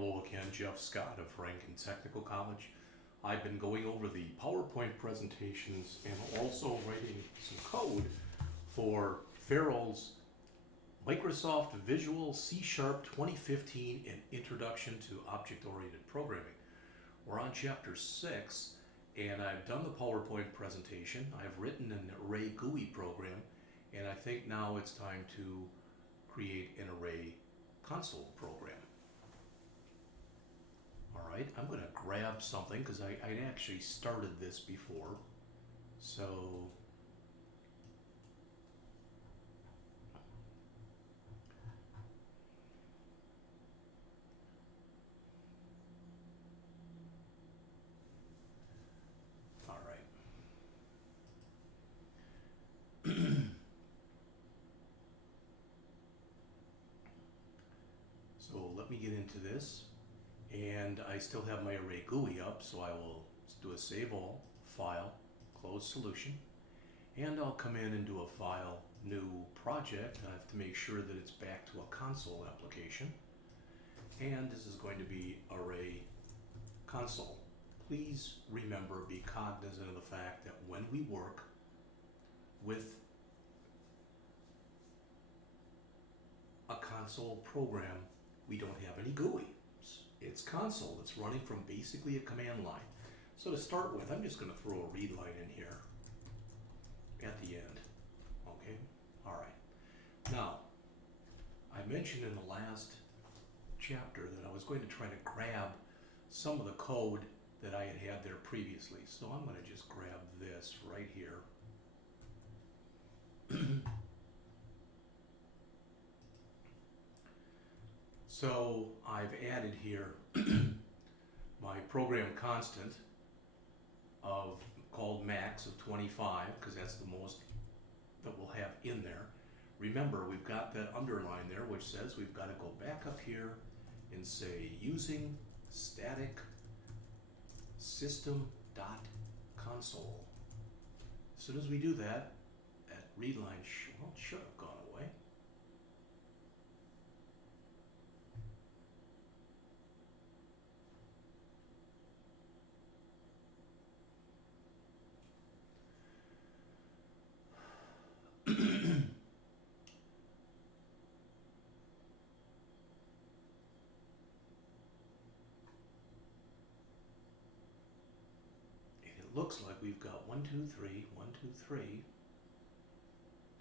hello again, Jeff Scott of Rankin Technical College. I've been going over the PowerPoint presentations and also writing some code for Farrell's Microsoft Visual C# 2015 and Introduction to Object-Oriented Programming. We're on Chapter 6 and I've done the PowerPoint presentation. I've written an array GUI program and I think now it's time to create an array console program. Alright, I'm going to grab something because I actually started this before. So alright. So let me get into this. And I still have my array GUI up, so I will do a save all, file, close solution, and I'll come in and do a file, new project. I have to make sure that it's back to a console application, and this is going to be array console. Please remember, be cognizant of the fact that when we work with a console program, we don't have any GUI. It's console. It's running from basically a command line. So to start with, I'm just going to throw a read line in here at the end. Okay? Alright. Now, I mentioned in the last chapter that I was going to try to grab some of the code that I had there previously. So I'm going to just grab this right here. So I've added here my program constant called max of 25 because that's the most that we'll have in there. Remember, we've got that underline there which says we've got to go back up here and say using static system.console. As soon as we do that, that read line should have gone away. It looks like we've got 1, 2, 3, 1, 2, 3.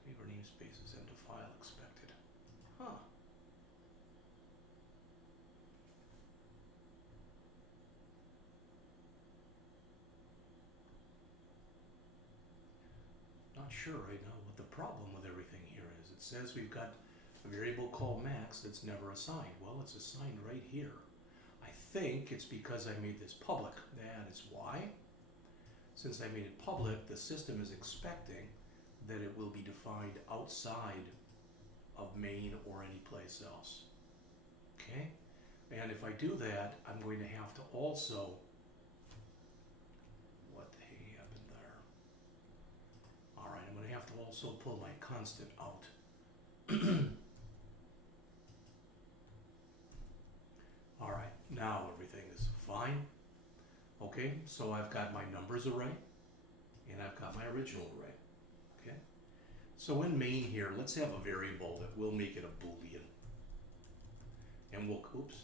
Paper namespaces into file expected. Huh. Not sure right now what the problem with everything here is. It says we've got a variable called max that's never assigned. Well, it's assigned right here. I think it's because I made this public. That is why. Since I made it public, the system is expecting that it will be defined outside of main or any place else. Okay? And if I do that, I'm going to have to also, what the heck happened there? Alright, I'm going to have to also pull my constant out. Alright, now everything is fine. Okay, so I've got my numbers array and I've got my original array. Okay, so in main here, let's have a variable that will make it a boolean. And we'll, it's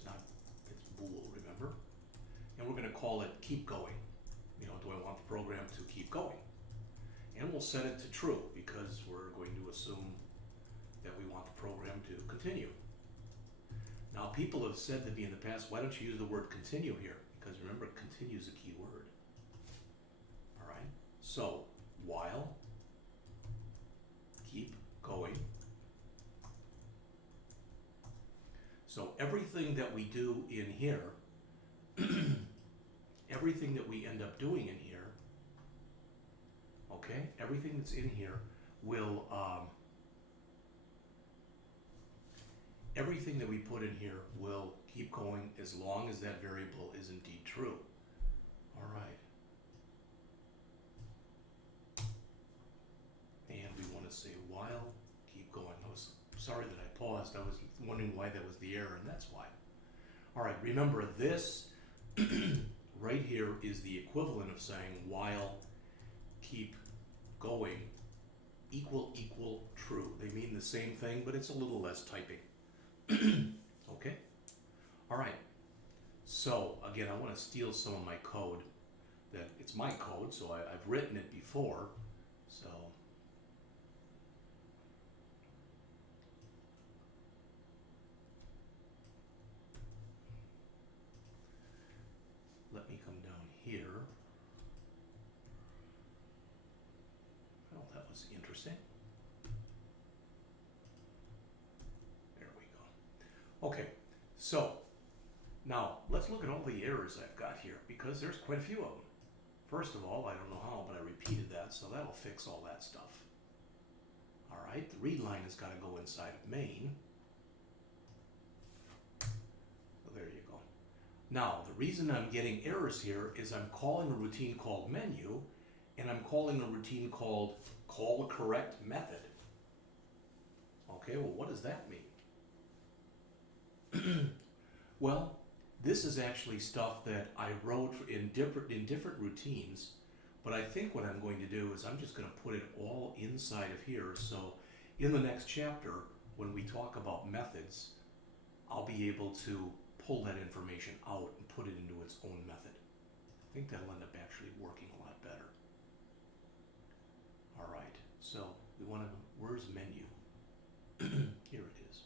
bool, remember? And we're going to call it keep going. You know, do I want the program to keep going? And we'll set it to true because we're going to assume that we want the program to continue. Now, people have said to me in the past, why don't you use the word continue here? Because remember, continue is a key word. All right, so while, keep going. So everything that we do in here, everything that we end up doing in here, okay, everything that's in here will, everything that we put in here will keep going as long as that variable is indeed true. All right. And we want to say while, keep going. I was sorry that I paused. I was wondering why that was the error, and that's why. All right, remember this right here is the equivalent of saying while, keep going, equal, true. They mean the same thing, but it's a little less typing. Okay? All right. So, again, I want to steal some of my code. That it's my code, so I've written it before. So, let me come down here. Oh, that was interesting. There we go. Okay, so now let's look at all the errors I've got here because there's quite a few of them. First of all, I don't know how, but I repeated that, so that'll fix all that stuff. All right, the read line has got to go inside of main. So there you go. Now, the reason I'm getting errors here is I'm calling a routine called menu, and I'm calling a routine called call correct method. Okay, well, what does that mean? Well, this is actually stuff that I wrote in different routines, but I think what I'm going to do is I'm just going to put it all inside of here. So in the next chapter, when we talk about methods, I'll be able to pull that information out and put it into its own method. I think that'll end up actually working a lot better. All right, so we want to, where's menu? Here it is.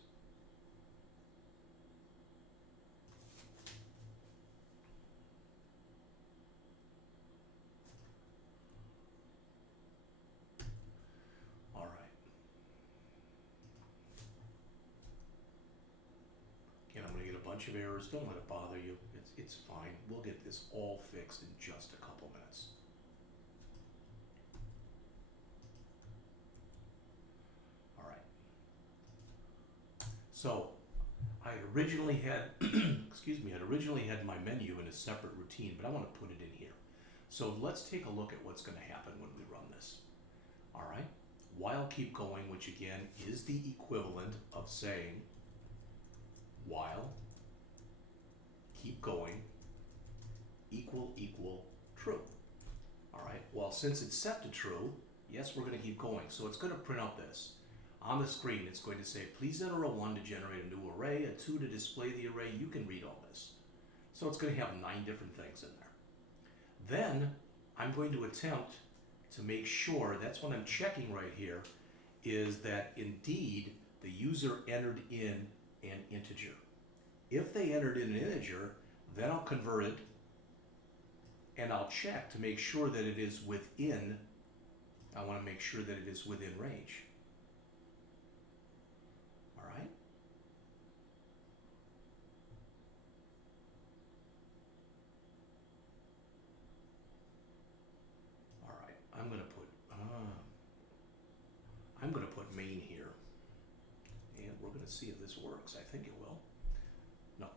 Of errors, don't let it bother you. It's fine. We'll get this all fixed in just a couple minutes. All right. So I originally had, excuse me, I'd originally had my menu in a separate routine, but I want to put it in here. So let's take a look at what's going to happen when we run this. All right. While keep going, which again is the equivalent of saying while keep going, equal, true. All right, well, since it's set to true, yes, we're going to keep going. So it's going to print out this. On the screen, it's going to say, please enter a 1 to generate a new array, a 2 to display the array. You can read all this. So it's going to have 9 different things in there. Then I'm going to attempt to make sure, that's what I'm checking right here, is that indeed the user entered in an integer. If they entered in an integer, then I'll convert it and I'll check to make sure that it is within, I want to make sure that it is within range. All right? All right, I'm going to put main here, and we're going to see if this works. I think it will. No.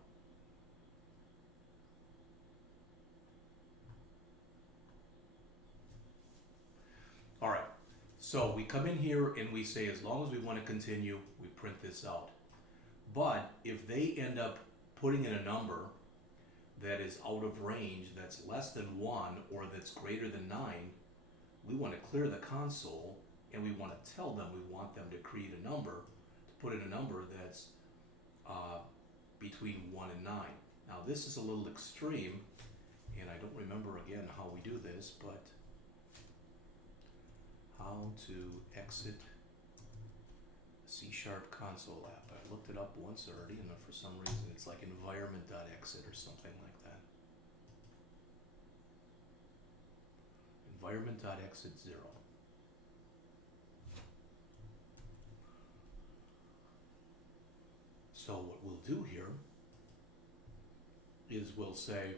All right, so we come in here and we say as long as we want to continue, we print this out. But if they end up putting in a number that is out of range, that's less than 1 or that's greater than 9, we want to clear the console and we want to tell them we want them to create a number, to put in a number that's between 1 and 9. Now this is a little extreme, and I don't remember again how we do this, but how to exit C# console app. I looked it up once already, and for some reason it's like environment.exit or something like that. Environment.exit 0. So what we'll do here is we'll say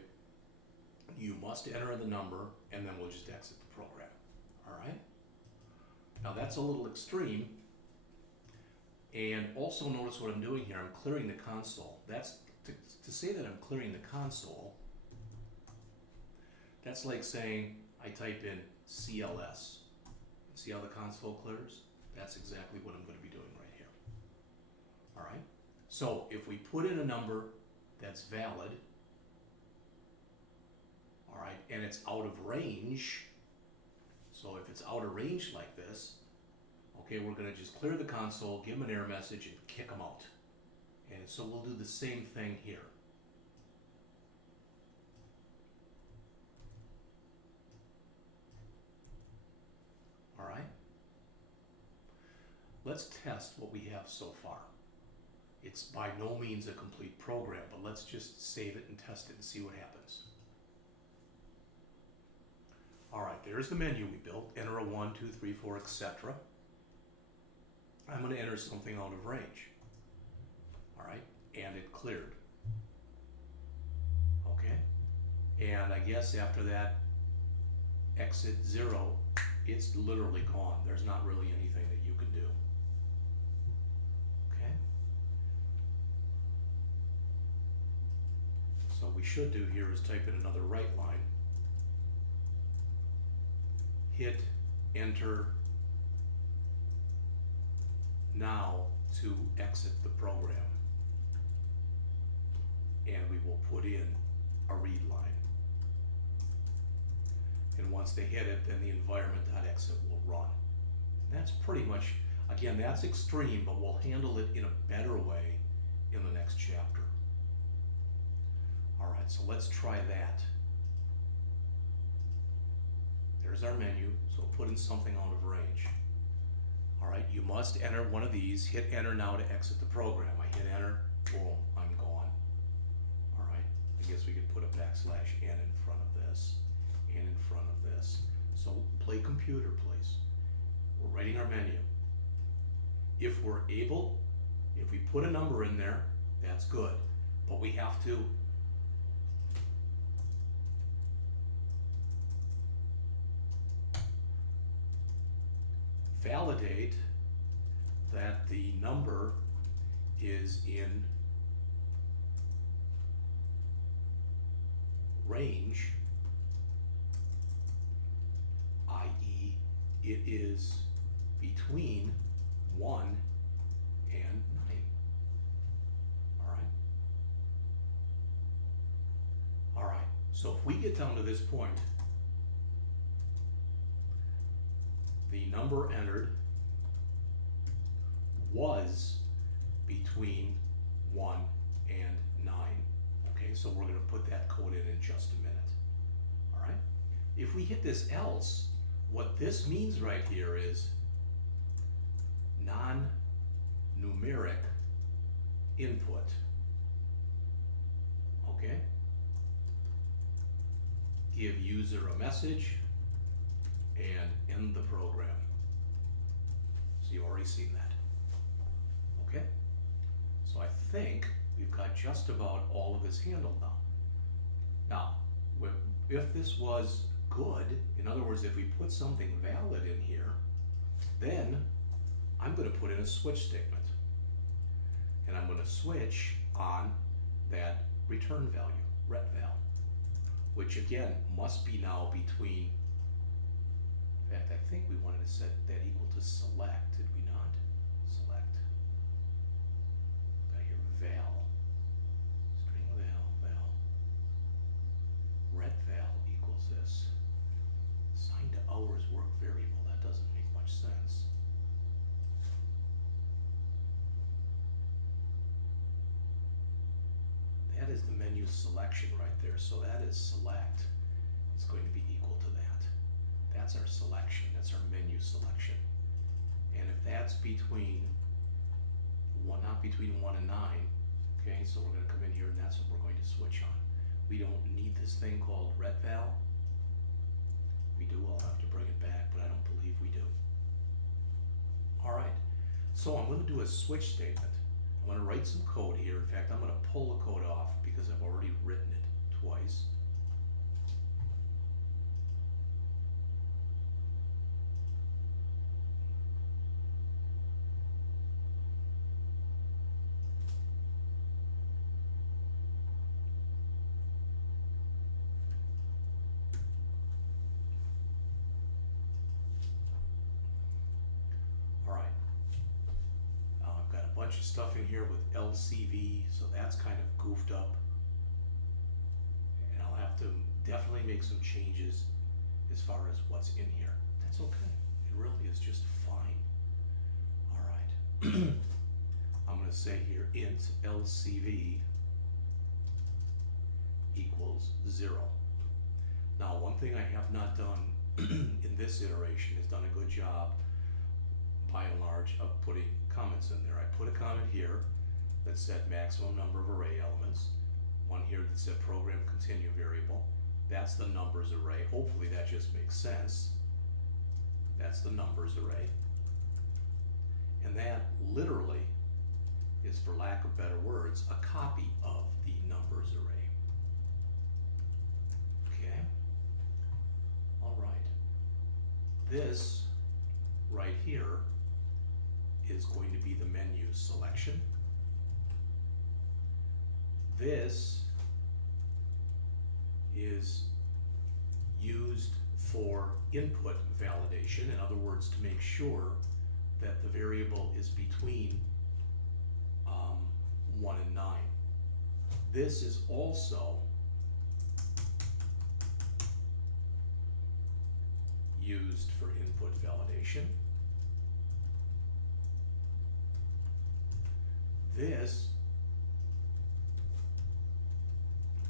you must enter the number, and then we'll just exit the program. All right? Now that's a little extreme, and also notice what I'm doing here. I'm clearing the console. That's to say that I'm clearing the console. That's like saying I type in CLS. See how the console clears? That's exactly what I'm going to be doing right here. All right. So if we put in a number that's valid, all right, and it's out of range. So if it's out of range like this, okay, we're going to just clear the console, give them an error message, and kick them out. And so we'll do the same thing here. All right. Let's test what we have so far. It's by no means a complete program, but let's just save it and test it and see what happens. All right, there's the menu we built. Enter a 1, 2, 3, 4, etc. I'm going to enter something out of range. All right, and it cleared. Okay, and I guess after that exit 0, it's literally gone. There's not really anything that you can do. Okay, so what we should do here is type in another write line, hit enter now to exit the program, and we will put in a read line. And once they hit it, then the environment.exit will run. And that's pretty much, again, that's extreme, but we'll handle it in a better way in the next chapter. All right, so let's try that. There's our menu, so put in something out of range. All right, you must enter one of these, hit enter now to exit the program. I hit enter, boom, I'm gone. All right, I guess we could put a \n in front of this, and in front of this. So play computer, please. We're writing our menu. If we're able, if we put a number in there, that's good, but we have to validate that the number is in range, i.e. it is between 1 and 9. All right? All right, so if we get down to this point, the number entered was between 1 and 9. Okay, so we're going to put that code in just a minute. All right. If we hit this else, what this means right here is non-numeric input. Okay. Give user a message and end the program. So you've already seen that. Okay? So I think we've got just about all of this handled now. Now, if this was good, in other words, if we put something valid in here, then I'm going to put in a switch statement. And I'm going to switch on that return value, retval, which again must be now between, in fact, I think we wanted to set that equal to select, did we not? Select. Got here val, string val, retval equals this. Assigned to hours work variable, that doesn't make much sense. That is the menu selection right there, so that is select. It's going to be equal to that. That's our selection, that's our menu selection. And if that's between one, not between 1 and 9, okay, so we're going to come in here and that's what we're going to switch on. We don't need this thing called retval. We do, I'll have to bring it back, but I don't believe we do. All right, so I'm going to do a switch statement. I'm going to write some code here. In fact, I'm going to pull the code off because I've already written it twice. bunch of stuff in here with LCV, so that's kind of goofed up. And I'll have to definitely make some changes as far as what's in here. That's okay. It really is just fine. All right. I'm going to say here int LCV equals 0. Now, one thing I have not done in this iteration is done a good job, by and large, of putting comments in there. I put a comment here that said maximum number of array elements, one here that said program continue variable. That's the numbers array. Hopefully that just makes sense. That's the numbers array. And that literally is, for lack of better words, a copy of the numbers array. Okay? All right. This right here is going to be the menu selection. This is used for input validation, in other words, to make sure that the variable is between 1 and 9. This is also used for input validation. This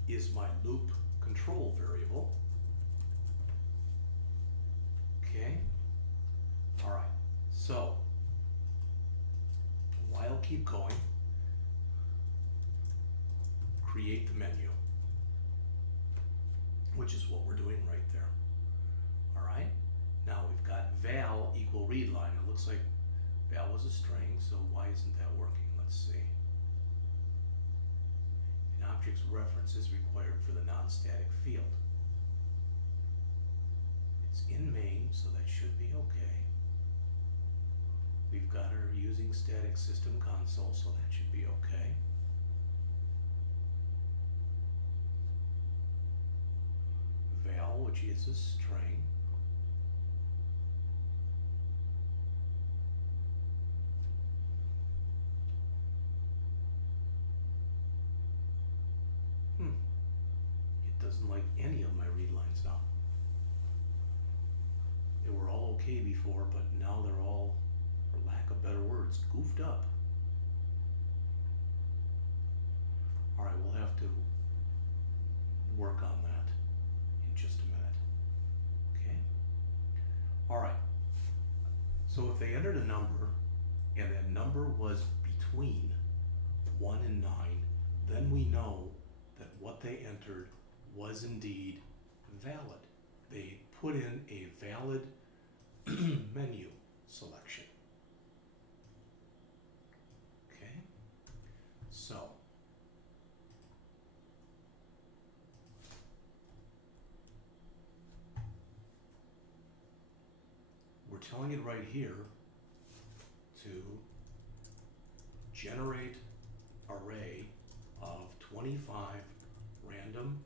is my loop control variable. Okay? All right. So, while keep going, create the menu, which is what we're doing right there. All right? Now we've got val equal readline. It looks like val was a string, so why isn't that working? Let's see. An object's reference is required for the non-static field. It's in main, so that should be okay. We've got her using static system console, so that should be okay. Val, which is a string. It doesn't like any of my read lines now. They were all okay before, but now they're all, for lack of better words, goofed up. All right, we'll have to work on that in just a minute. Okay? All right. So if they entered a number and that number was between 1 and 9, then we know that what they entered was indeed valid. They put in a valid menu selection. Okay? So, we're telling it right here to generate array of 25 random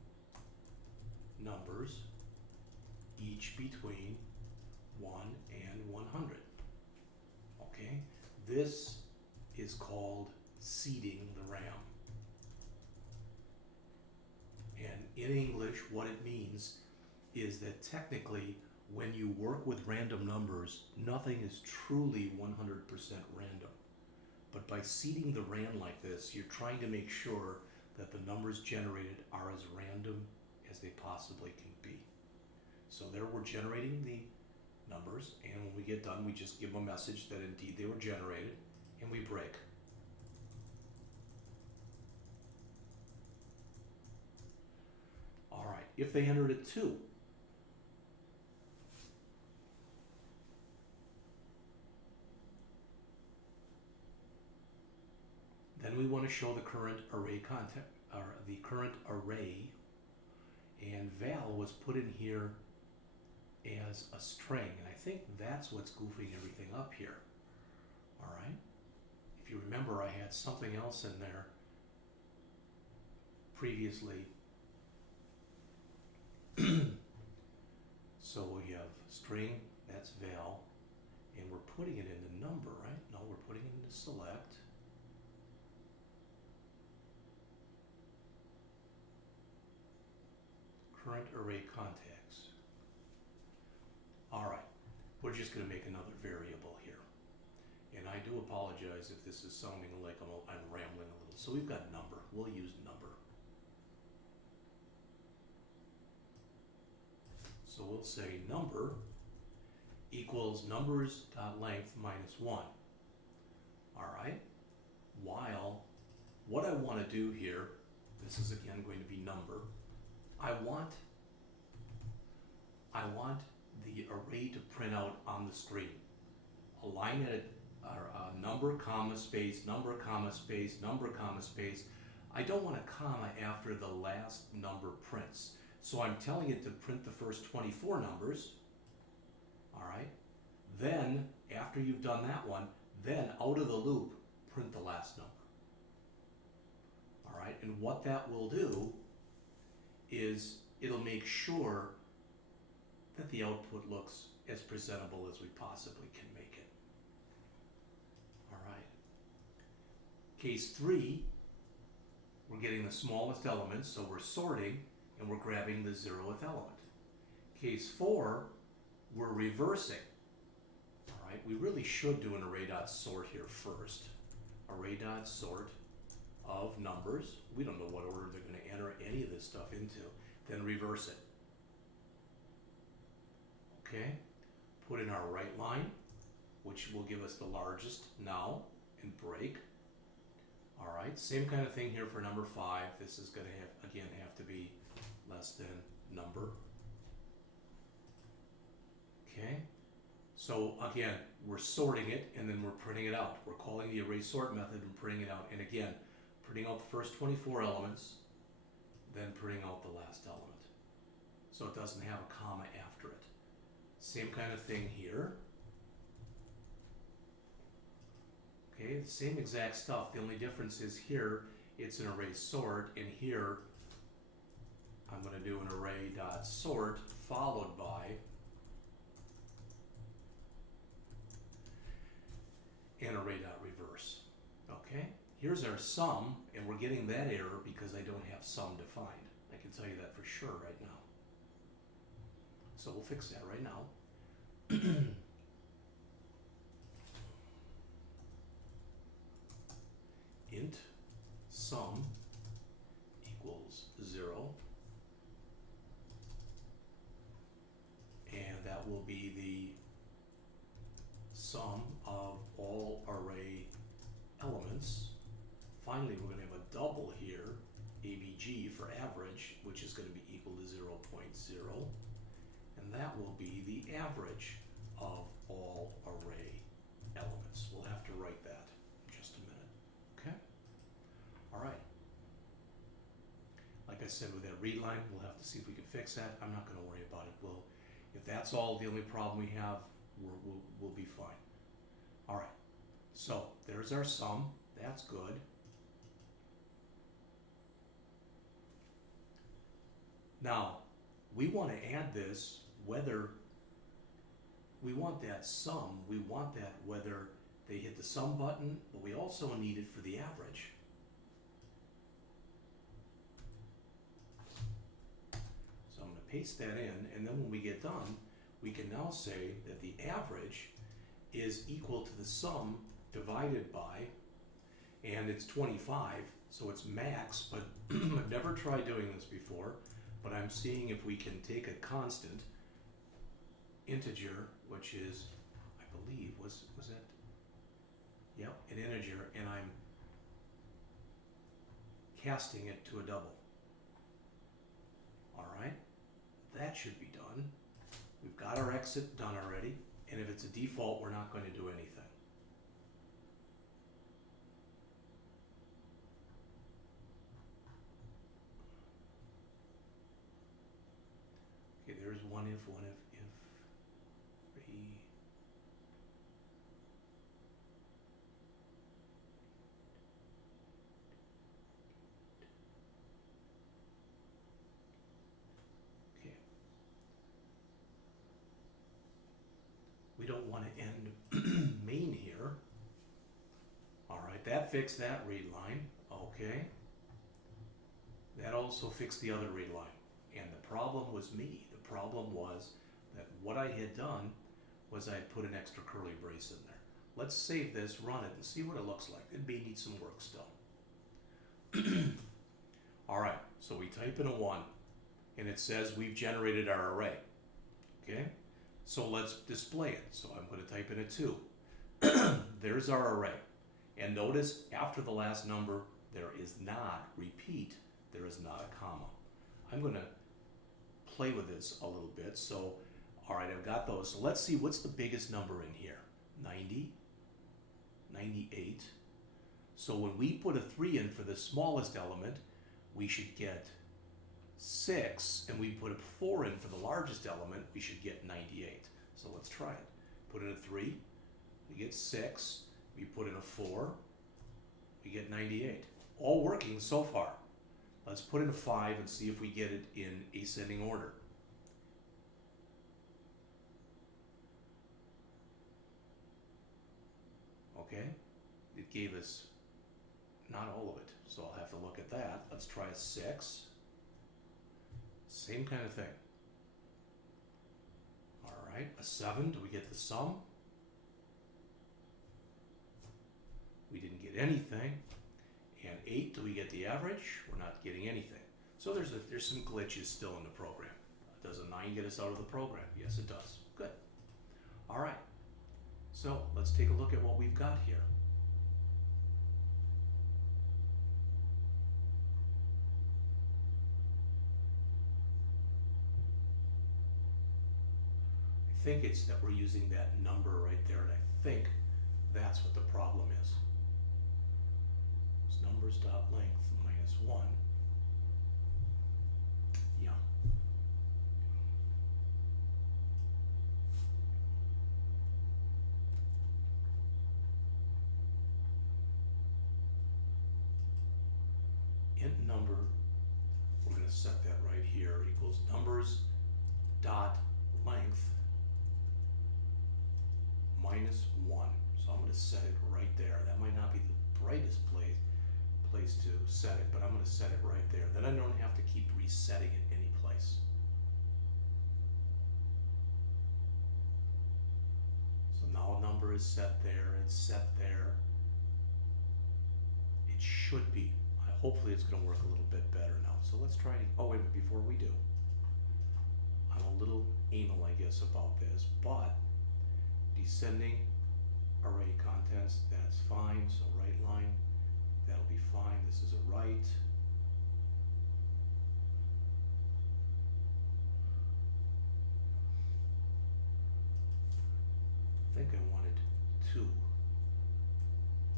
numbers, each between 1 and 100. Okay? This is called seeding the RAM. And in English, what it means is that technically, when you work with random numbers, nothing is truly 100% random. But by seeding the RAM like this, you're trying to make sure that the numbers generated are as random as they possibly can be. So there we're generating the numbers, and when we get done, we just give them a message that indeed they were generated, and we break. All right, if they entered at 2, then we want to show the current array content, or the current array, and val was put in here as a string, and I think that's what's goofing everything up here. All right? If you remember, I had something else in there previously. So we have string, that's val, and we're putting it into number, right? No, we're putting it into select. current array contacts. All right, we're just going to make another variable here. And I do apologize if this is sounding like I'm rambling a little. So we've got number. We'll use number. So we'll say number equals numbers.length minus 1. All right? While what I want to do here, this is again going to be number. I want the array to print out on the screen. A line at number, comma, space, number, comma, space, number, comma, space. I don't want a comma after the last number prints. So I'm telling it to print the first 24 numbers. All right. Then, after you've done that one, then out of the loop, print the last number. All right. And what that will do is it'll make sure that the output looks as presentable as we possibly can make it. All right. Case 3, we're getting the smallest elements, so we're sorting and we're grabbing the 0th element. Case 4, we're reversing. All right, we really should do an array.sort here first. Array.sort of numbers. We don't know what order they're going to enter any of this stuff into. Then reverse it. Okay, put in our right line, which will give us the largest now, and break. All right, same kind of thing here for number 5. This is going to have to be less than number. Okay, so again, we're sorting it and then we're printing it out. We're calling the array sort method and printing it out. And again, printing out the first 24 elements, then printing out the last element. So it doesn't have a comma after it. Same kind of thing here. Okay, the same exact stuff. The only difference is here, it's an array sort, and here, I'm going to do an array.sort followed by an array.reverse. Okay, here's our sum, and we're getting that error because I don't have sum defined. I can tell you that for sure right now. So we'll fix that right now. Int sum equals 0, and that will be the sum of all array elements. Finally, we're going to have a double here, ABG for average, which is going to be equal to 0.0, and that will be the average of all array elements. We'll have to write that in just a minute. Okay? All right. Like I said, with that read line, we'll have to see if we can fix that. I'm not going to worry about it. If that's all the only problem we have, we'll be fine. All right. So there's our sum. That's good. Now, we want to add this whether we want that sum, we want that whether they hit the sum button, but we also need it for the average. So I'm going to paste that in, and then when we get done, we can now say that the average is equal to the sum divided by, and it's 25, so it's max, but I've never tried doing this before, but I'm seeing if we can take a constant integer, which is, I believe, was that? Yep, an integer, and I'm casting it to a double. All right, that should be done. We've got our exit done already, and if it's a default, we're not going to do anything. Okay, there's one if, re. Okay. We don't want to end main here. All right, that fixed that read line. Okay. That also fixed the other read line. And the problem was me. The problem was that what I had done was I had put an extra curly brace in there. Let's save this, run it, and see what it looks like. It may need some work still. All right, so we type in a 1, and it says we've generated our array. Okay, so let's display it. So I'm going to type in a 2. There's our array. And notice after the last number, there is not, repeat, there is not a comma. I'm going to play with this a little bit. So, all right, I've got those. So let's see what's the biggest number in here. 90, 98. So when we put a 3 in for the smallest element, we should get 6, and we put a 4 in for the largest element, we should get 98. So let's try it. Put in a 3, we get 6. We put in a 4, we get 98. All working so far. Let's put in a 5 and see if we get it in ascending order. Okay, it gave us not all of it, so I'll have to look at that. Let's try a 6. Same kind of thing. All right, a 7, do we get the sum? We didn't get anything. And 8, do we get the average? We're not getting anything. So there's some glitches still in the program. Does a 9 get us out of the program? Yes, it does. Good. All right. So let's take a look at what we've got here. I think it's that we're using that number right there, and I think that's what the problem is. It's numbers.length minus 1. Yeah. Int number, we're going to set that right here, equals numbers dot length minus 1. So I'm going to set it right there. That might not be the brightest place to set it, but I'm going to set it right there. Then I don't have to keep resetting it any place. So now a number is set there, it's set there. It should be. Hopefully it's going to work a little bit better now. So let's try to, oh wait a minute, before we do. I'm a little anal, I guess, about this, but descending array contents, that's fine. So right line, that'll be fine. This is a right. I think I wanted 2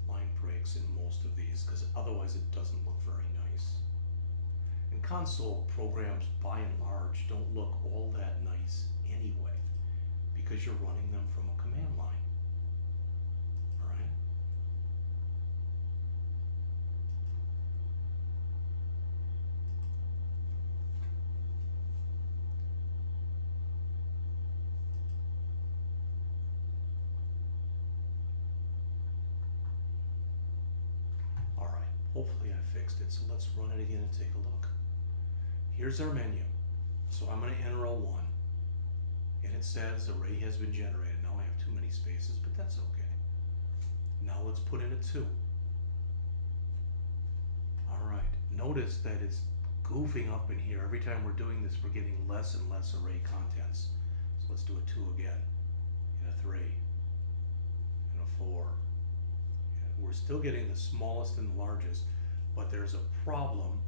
line breaks in most of these, because otherwise it doesn't look very nice. And console programs, by and large, don't look all that nice anyway, because you're running them from a command line. All right? All right, hopefully I fixed it. So let's run it again and take a look. Here's our menu. So I'm going to enter a 1. And it says array has been generated. Now I have too many spaces, but that's okay. Now let's put in a 2. All right, notice that it's goofing up in here. Every time we're doing this, we're getting less and less array contents. So let's do a 2 again, and a 3, and a 4. And we're still getting the smallest and largest, but there's a problem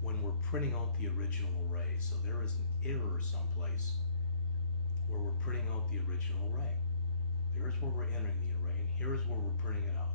when we're printing out the original array. So there is an error someplace where we're printing out the original array. There's where we're entering the array, and here's where we're printing it out.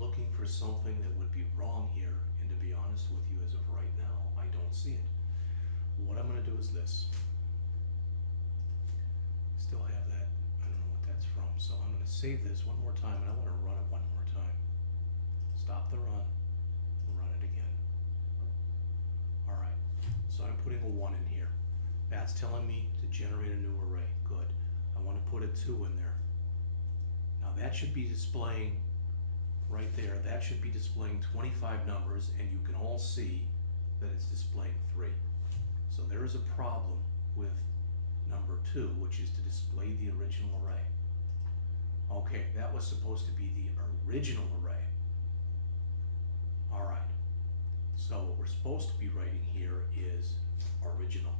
Looking for something that would be wrong here, and to be honest with you, as of right now, I don't see it. what I'm going to do is this. Still have that. I don't know what that's from. So I'm going to save this one more time, and I want to run it one more time. Stop the run. Run it again. All right. So I'm putting a 1 in here. That's telling me to generate a new array. Good. I want to put a 2 in there. Now that should be displaying right there. That should be displaying 25 numbers, and you can all see that it's displaying 3. So there is a problem with number 2, which is to display the original array. Okay, that was supposed to be the original array. All right. So what we're supposed to be writing here is original.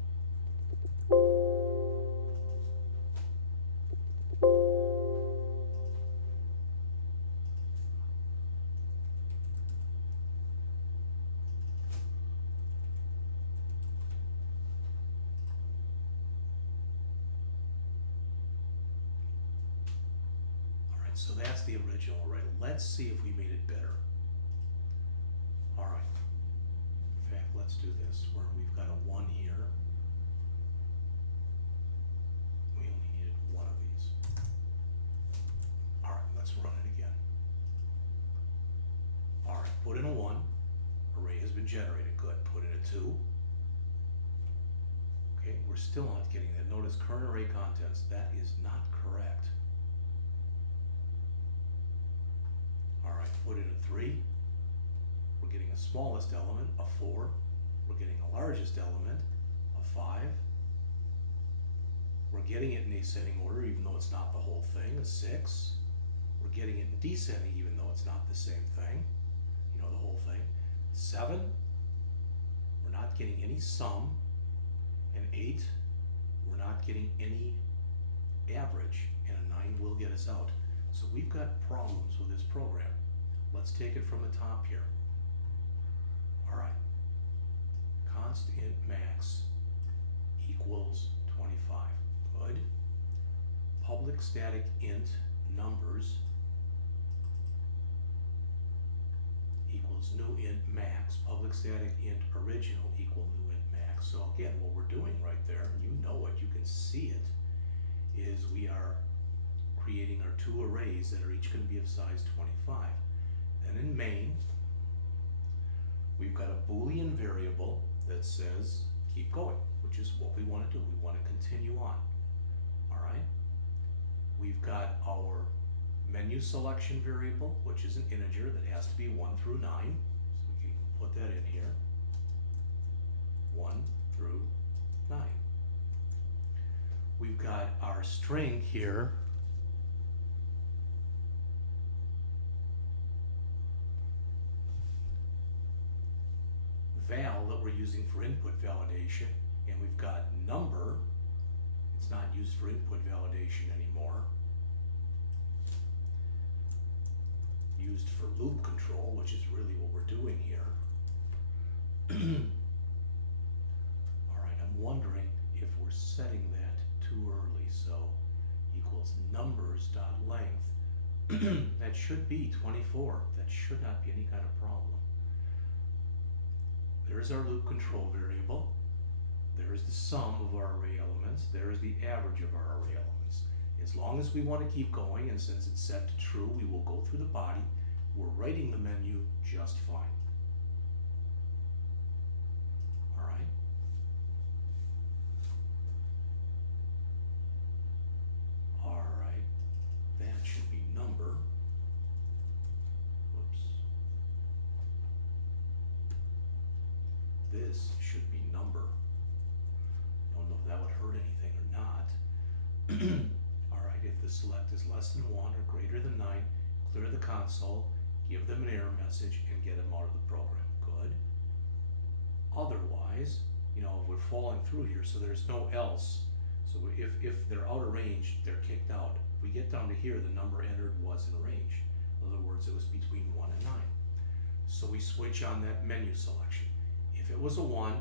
So that's the original array. Let's see if we made it better. All right. In fact, let's do this where we've got a 1 here. We only needed 1 of these. All right, let's run it again. All right, put in a 1. Array has been generated. Good. Put in a 2. Okay, we're still not getting that. Notice current array contents. That is not correct. All right, put in a 3. We're getting a smallest element, a 4. We're getting a largest element, a 5. We're getting it in ascending order, even though it's not the whole thing, a 6. We're getting it in descending, even though it's not the same thing, the whole thing. 7. We're not getting any sum. And 8. We're not getting any average. And a 9 will get us out. So we've got problems with this program. Let's take it from the top here. All right. Const int max equals 25. Good. Public static int numbers equals new int max. Public static int original equal new int max. So again, what we're doing right there, you know it, you can see it, is we are creating our 2 arrays that are each going to be of size 25. Then in main, we've got a Boolean variable that says keep going, which is what we want to do. We want to continue on. All right. We've got our menu selection variable, which is an integer that has to be 1 through 9. So we can put that in here. 1 through 9. We've got our string here. Val that we're using for input validation, and we've got number. It's not used for input validation anymore. Used for loop control, which is really what we're doing here. All right, I'm wondering if we're setting that too early. So equals numbers.length. That should be 24. That should not be any kind of problem. There's our loop control variable. There's the sum of our array elements. There's the average of our array elements. As long as we want to keep going, and since it's set to true, we will go through the body. We're writing the menu just fine. All right. All right. That should be number. Whoops. This should be number. Don't know if that would hurt anything or not. All right, if the select is less than 1 or greater than 9, clear the console, give them an error message, and get them out of the program. Good. Otherwise, if we're falling through here, so there's no else. So if they're out of range, they're kicked out. If we get down to here, the number entered was in range. In other words, it was between 1 and 9. So we switch on that menu selection. If it was a 1,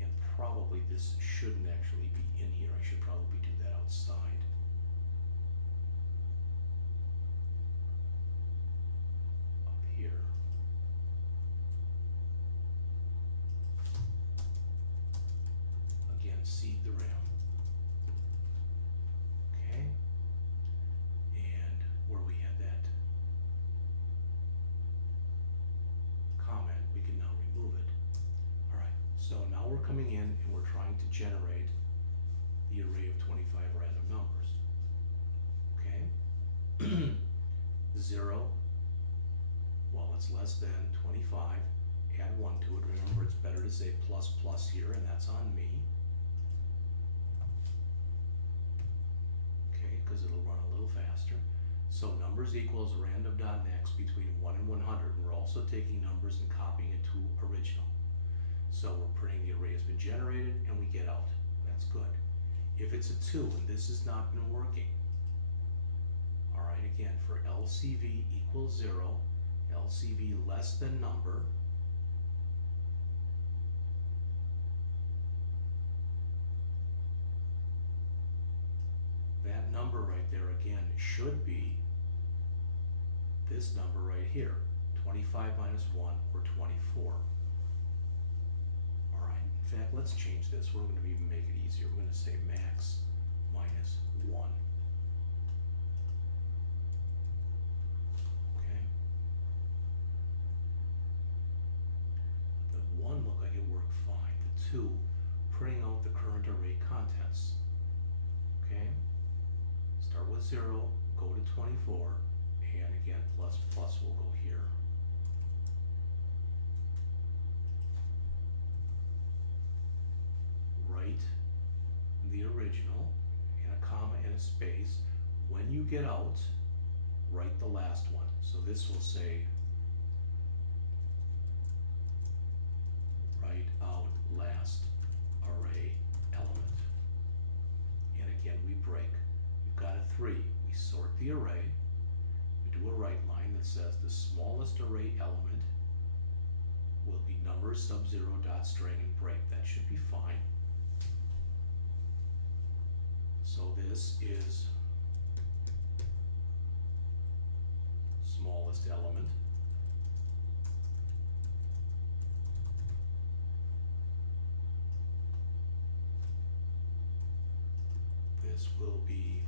and probably this shouldn't actually be in here. I should probably do that outside. Up here. So now we're coming in and we're trying to generate the array of 25 random numbers. Okay? 0, well, it's less than 25, add 1 to it. Remember, it's better to say plus plus here, and that's on me. Okay, because it'll run a little faster. So numbers equals random.next between 1 and 100. We're also taking numbers and copying it to original. So we're printing the array has been generated and we get out. That's good. If it's a 2 and this has not been working, all right, again, for LCV equals 0, LCV less than number, that number right there again should be this number right here, 25 minus 1 or 24. All right, in fact, let's change this. We're going to even make it easier. We're going to say max minus 1. Okay. The 1 looked like it worked fine. The 2, printing out the current array contents. Okay. Start with 0, go to 24, and again, plus plus will go here. Write the original and a comma and a space. When you get out, write the last one. So this will say, write out last array element. And again, we break. We've got a 3. We sort the array. We do a write line that says the smallest array element will be number sub-0 dot string and break. That should be fine. So this is smallest element. This will be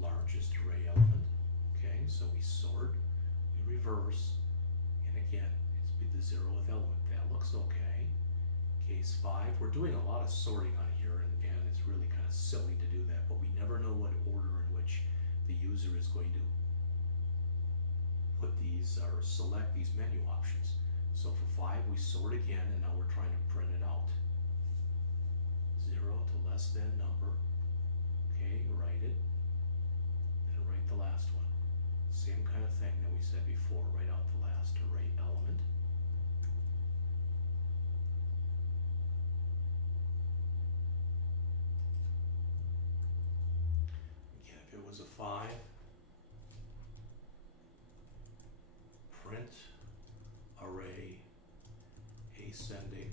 largest array element. Okay, so we sort, we reverse, and again, it's be the 0th element. That looks okay. Case 5, we're doing a lot of sorting on here, and it's really kind of silly to do that, but we never know what order in which the user is going to put these or select these menu options. So for 5, we sort again, and now we're trying to print it out. 0 to less than number. Okay, write it, then write the last one. Same kind of thing that we said before, write out the last array element. Again, if it was a 5, print array ascending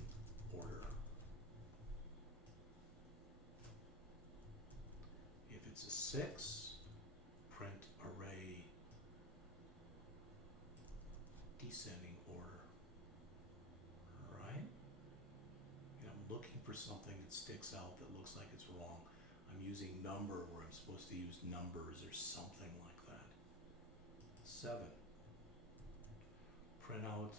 order. If it's a 6, print array descending order. All right? And I'm looking for something that sticks out that looks like it's wrong. I'm using number where I'm supposed to use numbers or something like that. 7. Print out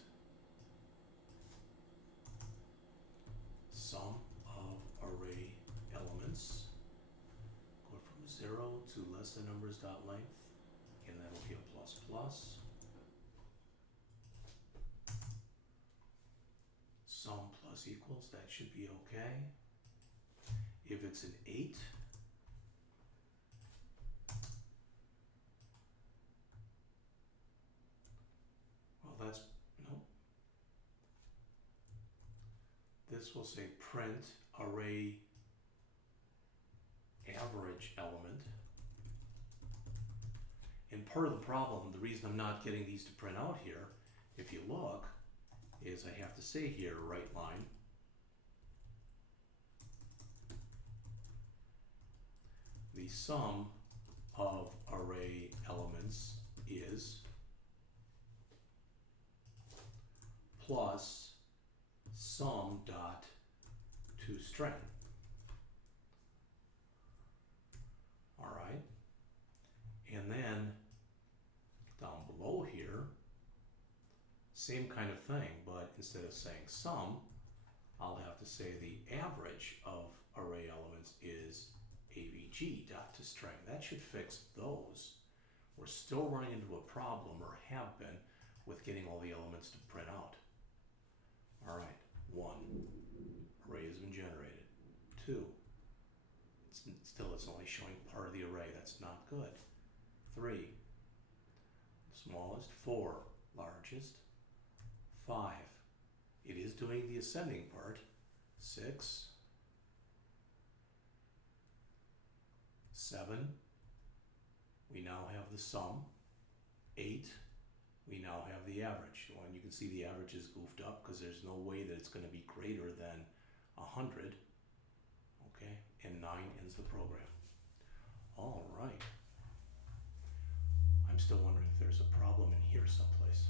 sum of array elements. Go from 0 to less than numbers dot length, and that'll be a plus plus. Sum plus equals, that should be okay. If it's an 8, well, that's, no. This will say print array average element. And part of the problem, the reason I'm not getting these to print out here, if you look, is I have to say here, write line, the sum of array elements is plus sum dot to string. All right, and then down below here, same kind of thing, but instead of saying sum, I'll have to say the average of array elements is avg dot to string. That should fix those. We're still running into a problem, or have been, with getting all the elements to print out. All right, 1, array has been generated. 2, it's only showing part of the array. That's not good. 3, smallest. 4, largest. 5, it is doing the ascending part. 6, 7, we now have the sum. 8, we now have the average. Well, and you can see the average is goofed up because there's no way that it's going to be greater than 100. Okay, and 9 ends the program. All right. I'm still wondering if there's a problem in here someplace.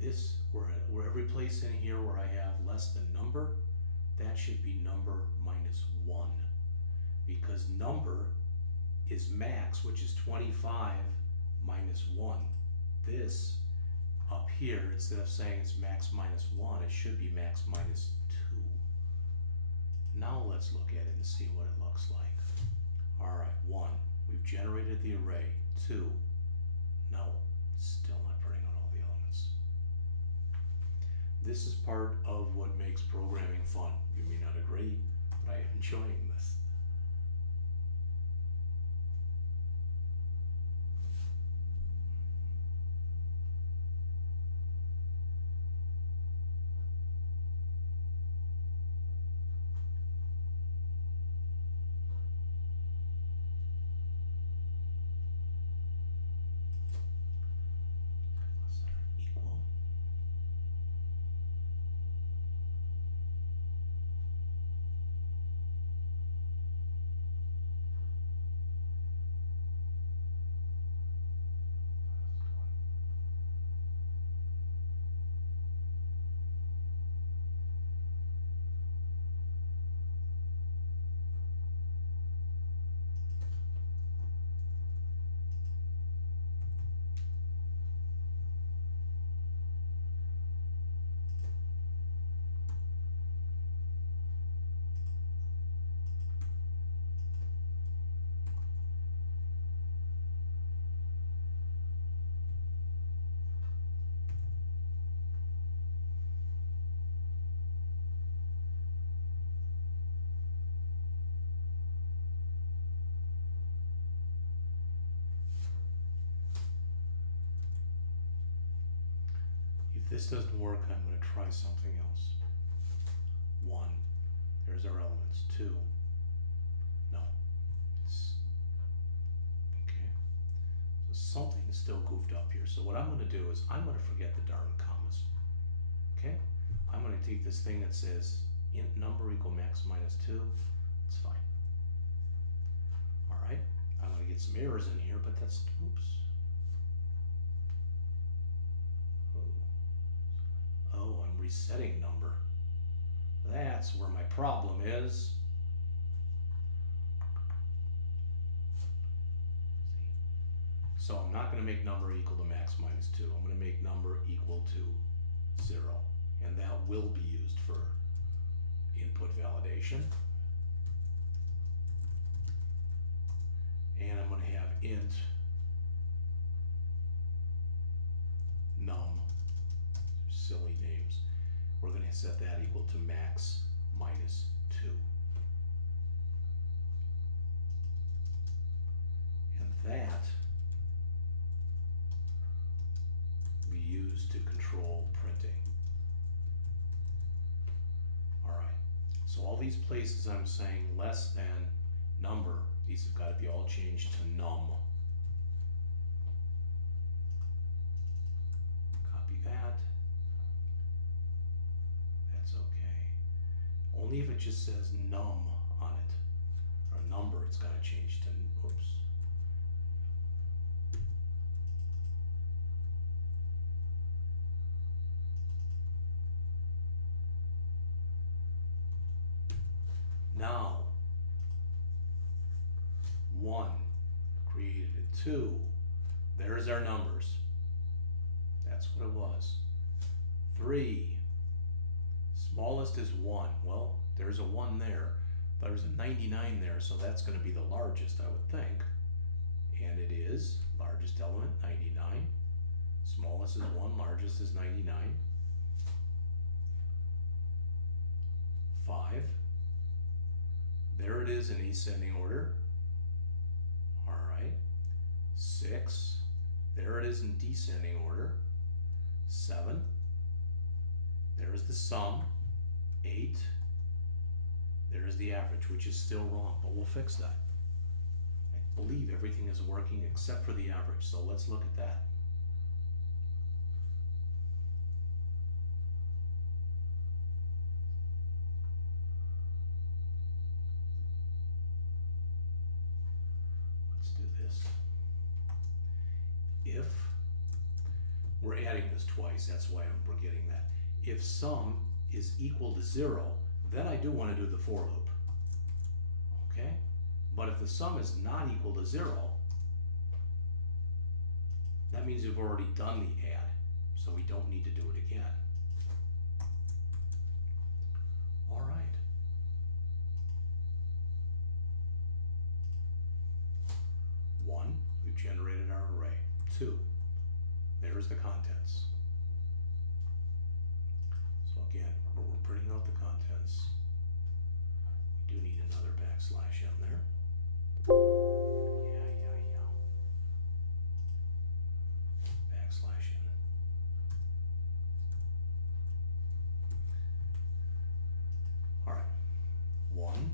This, where every place in here where I have less than number, that should be number minus 1, because number is max, which is 25 minus 1. This up here, instead of saying it's max minus 1, it should be max minus 2. Now let's look at it and see what it looks like. All right, 1, we've generated the array. 2, no, still not printing out all the elements. This is part of what makes programming fun. You may not agree, but I am enjoying this. Equal. If this doesn't work, I'm going to try something else. 1, there's our elements. 2, no, it's okay. So something is still goofed up here. So what I'm going to do is I'm going to forget the darn commas. Okay, I'm going to take this thing that says int number equal max minus 2. It's fine. All right, I'm going to get some errors in here, but that's, oops. Oh, I'm resetting number. That's where my problem is. So I'm not going to make number equal to max minus 2. I'm going to make number equal to 0. And that will be used for input validation. And I'm going to have int num. Silly names. We're going to set that equal to max minus 2. And that we use to control printing. All right. So all these places I'm saying less than number, these have got to be all changed to num. copy that. That's okay. Only if it just says num on it, or number, it's got to change to, oops. Now, 1 created a 2. There's our numbers. That's what it was. 3. Smallest is 1. Well, there's a 1 there. There's a 99 there, so that's going to be the largest, I would think. And it is. Largest element, 99. Smallest is 1. Largest is 99. 5. There it is in ascending order. All right. 6. There it is in descending order. 7. There's the sum. 8. There's the average, which is still wrong, but we'll fix that. I believe everything is working except for the average, so let's look at that. Let's do this. If we're adding this twice, that's why we're getting that. If sum is equal to 0, then I do want to do the for loop. Okay? But if the sum is not equal to 0, that means we've already done the add, so we don't need to do it again. All right. One, we've generated our array. 2, there's the contents. So again, we're printing out the contents. We do need another backslash in there. Yeah. Backslash in. All right. 1,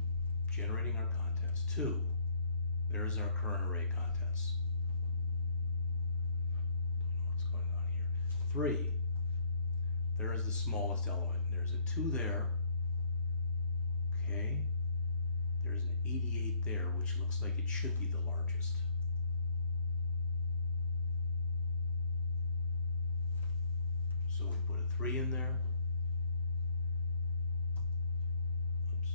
generating our contents. 2, there's our current array contents. Don't know what's going on here. 3, there is the smallest element. There's a 2 there. Okay. There's an 88 there, which looks like it should be the largest. So we put a 3 in there. Oops.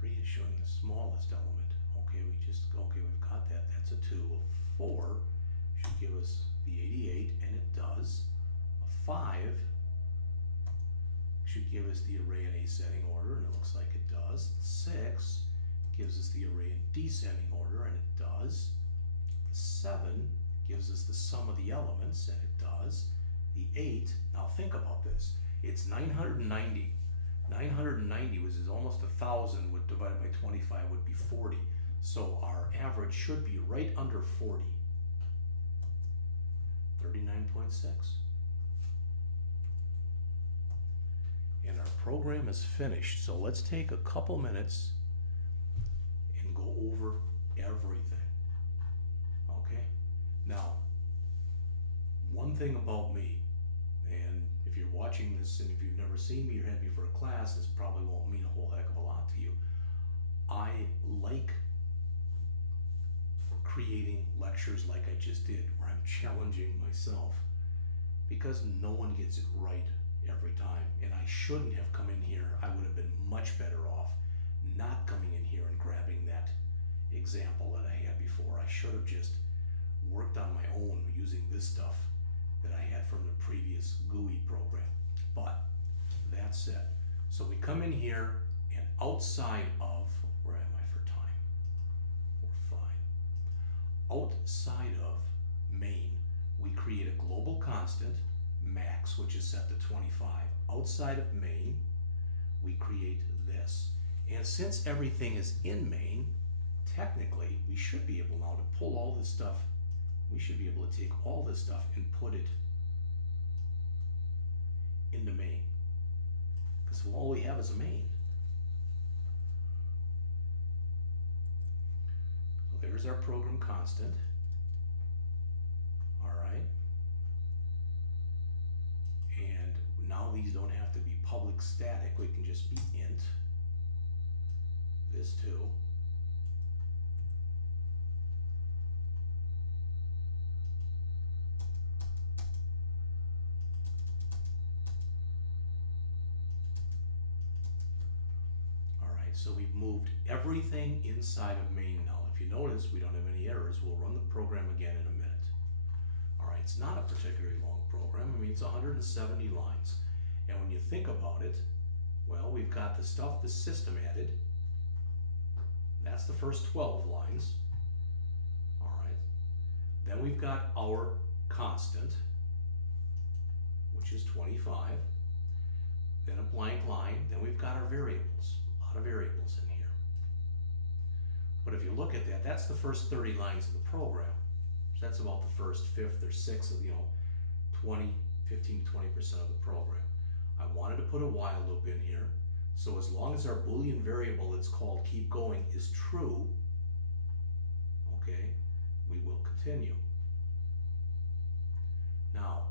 3 is showing the smallest element. Okay, we've got that. That's a 2. A 4 should give us the 88, and it does. A 5 should give us the array in ascending order, and it looks like it does. 6 gives us the array in descending order, and it does. The 7 gives us the sum of the elements, and it does. The 8, now think about this. It's 990. 990 was almost 1,000, would divided by 25 would be 40. So our average should be right under 40. 39.6. And our program is finished. So let's take a couple minutes and go over everything. Okay? Now, one thing about me, and if you're watching this and if you've never seen me or had me for a class, this probably won't mean a whole heck of a lot to you. I like creating lectures like I just did, where I'm challenging myself, because no one gets it right every time, and I shouldn't have come in here. I would have been much better off not coming in here and grabbing that example that I had before. I should have just worked on my own using this stuff that I had from the previous GUI program. But that said, so we come in here, and outside of, where am I for time? We're fine. Outside of main, we create a global constant, max, which is set to 25. Outside of main, we create this. And since everything is in main, technically, we should be able now to pull all this stuff. We should be able to take all this stuff and put it into main. Because all we have is a main. there's our program constant. All right. And now these don't have to be public static. We can just be int. This too. So we've moved everything inside of main now. If you notice, we don't have any errors. We'll run the program again in a minute. All right, it's not a particularly long program. I mean, it's 170 lines. And when you think about it, well, we've got the stuff the system added. That's the first 12 lines. All right. Then we've got our constant, which is 25. Then a blank line. Then we've got our variables. Of variables in here. But if you look at that, that's the first 30 lines of the program. So that's about the first fifth or sixth of, 20, 15 to 20% of the program. I wanted to put a while loop in here. So as long as our Boolean variable that's called keep going is true, okay, we will continue. Now,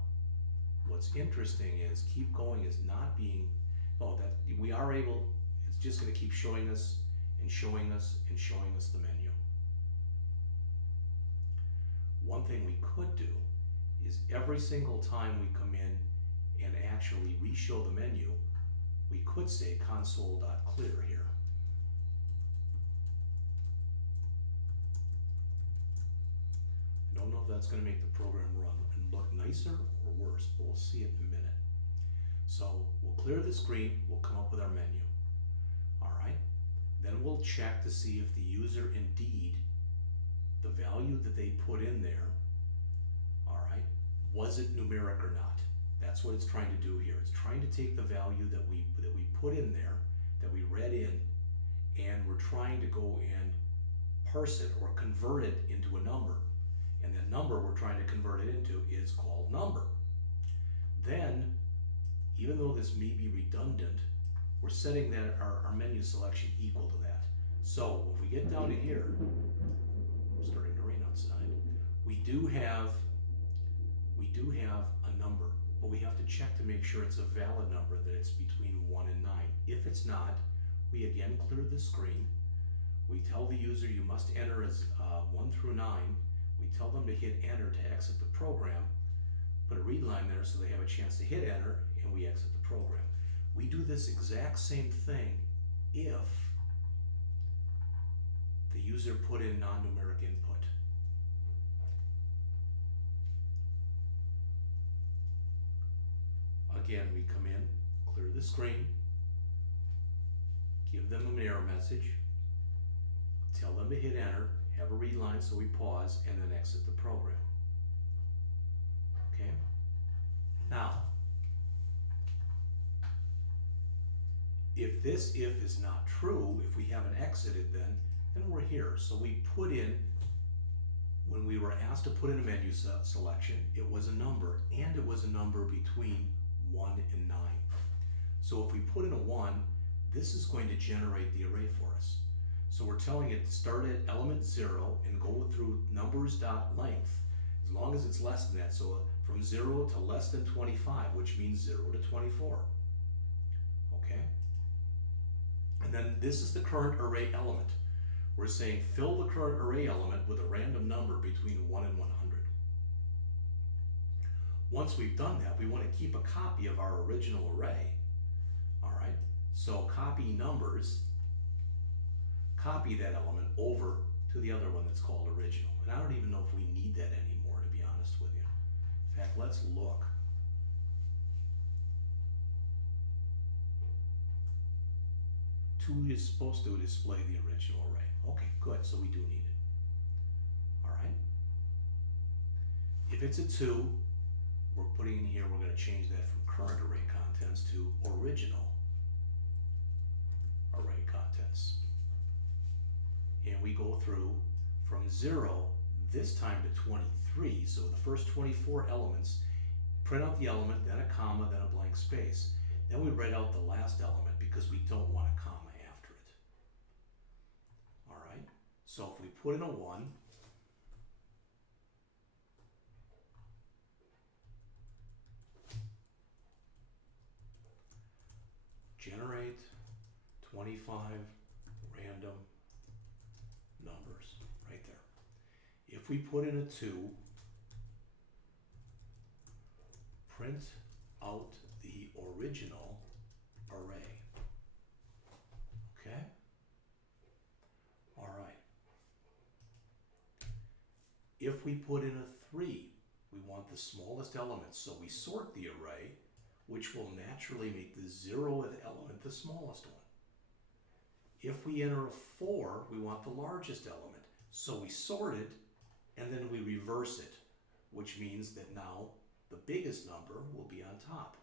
what's interesting is keep going is not being, that we are able, it's just going to keep showing us and showing us and showing us the menu. One thing we could do is every single time we come in and actually re-show the menu, we could say console.clear here. I don't know if that's going to make the program run and look nicer or worse, but we'll see it in a minute. So we'll clear the screen, we'll come up with our menu. All right, then we'll check to see if the user indeed, the value that they put in there, all right, was it numeric or not? That's what it's trying to do here. It's trying to take the value that we put in there, that we read in, and we're trying to go and parse it or convert it into a number. And the number we're trying to convert it into is called number. Then, even though this may be redundant, we're setting that our menu selection equal to that. So if we get down to here, it's starting to rain outside, we do have a number, but we have to check to make sure it's a valid number, that it's between 1 and 9. If it's not, we again clear the screen. We tell the user you must enter as 1 through 9. We tell them to hit enter to exit the program, put a read line there so they have a chance to hit enter, and we exit the program. We do this exact same thing if the user put in non-numeric input. Again, we come in, clear the screen, give them an error message, tell them to hit enter, have a read line so we pause, and then exit the program. Okay? Now, if this if is not true, if we haven't exited, then we're here. So we put in, when we were asked to put in a menu selection, it was a number, and it was a number between 1 and 9. So if we put in a 1, this is going to generate the array for us. So we're telling it to start at element 0 and go through numbers.length as long as it's less than that. So from 0 to less than 25, which means 0 to 24. Okay? And then this is the current array element. We're saying fill the current array element with a random number between 1 and 100. Once we've done that, we want to keep a copy of our original array. All right? So copy numbers, copy that element over to the other one that's called original. And I don't even know if we need that anymore, to be honest with you. In fact, let's look. Two is supposed to display the original array. Okay, good, so we do need it. All right. If it's a 2, we're putting in here, we're going to change that from current array contents to original array contents. And we go through from 0 this time to 23. So the first 24 elements, print out the element, then a comma, then a blank space. Then we write out the last element because we don't want a comma after it. All right. So if we put in a 1, generate 25 random numbers right there. If we put in a 2, print out the original array. Okay? All right. If we put in a 3, we want the smallest element, so we sort the array, which will naturally make the 0th element the smallest one. If we enter a 4, we want the largest element, so we sort it and then we reverse it, which means that now the biggest number will be on top,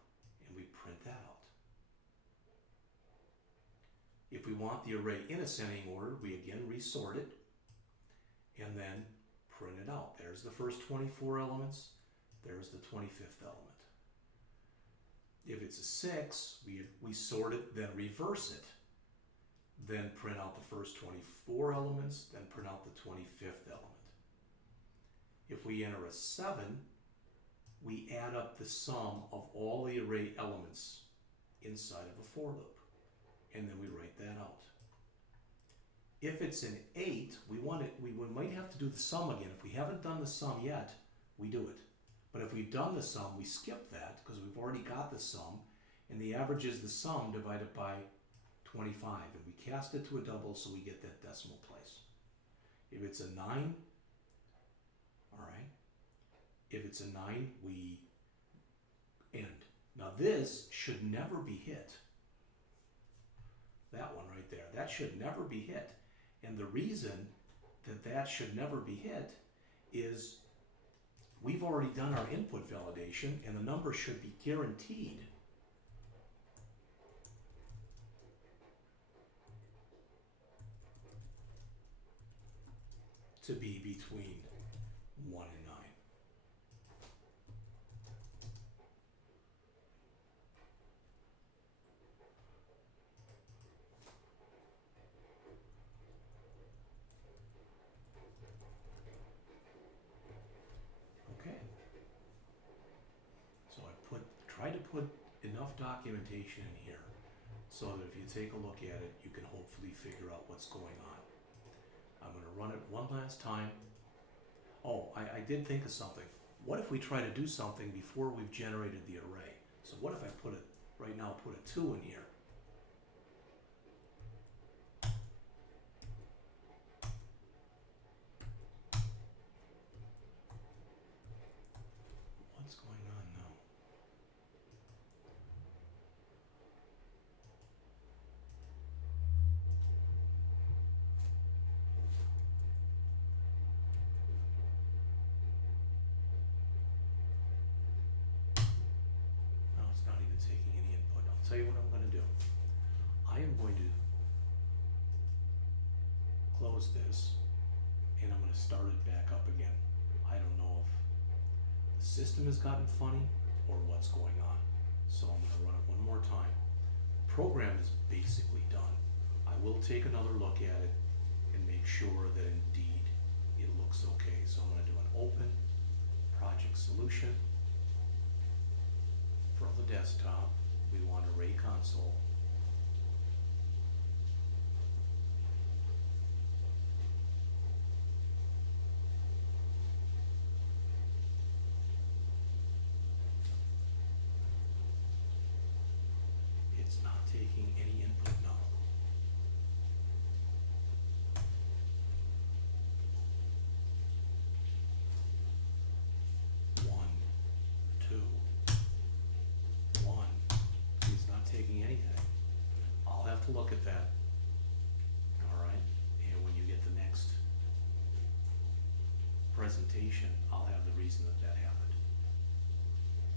and we print that out. If we want the array in ascending order, we again resort it and then print it out. There's the first 24 elements, there's the 25th element. If it's a 6, we sort it, then reverse it. Then print out the first 24 elements, then print out the 25th element. If we enter a 7, we add up the sum of all the array elements inside of a for loop, and then we write that out. If it's an 8, we might have to do the sum again. If we haven't done the sum yet, we do it. But if we've done the sum, we skip that because we've already got the sum, and the average is the sum divided by 25, and we cast it to a double so we get that decimal place. If it's a 9, all right, if it's a 9, we end. Now this should never be hit. That one right there, that should never be hit. And the reason that that should never be hit is we've already done our input validation, and the number should be guaranteed to be between 1 and 9. Okay. So I try to put enough documentation in here so that if you take a look at it, you can hopefully figure out what's going on. I'm going to run it one last time. Oh, I did think of something. What if we try to do something before we've generated the array? So what if I put it, right now, put a 2 in here? What's going on now? Taking any input. I'll tell you what I'm going to do. I am going to close this and I'm going to start it back up again. I don't know if the system has gotten funny or what's going on. So I'm going to run it one more time. The program is basically done. I will take another look at it and make sure that indeed it looks okay. So I'm going to do an open project solution. From the desktop, we want array console. It's not taking any input now. Taking anything. I'll have to look at that. All right, and when you get the next presentation, I'll have the reason that happened.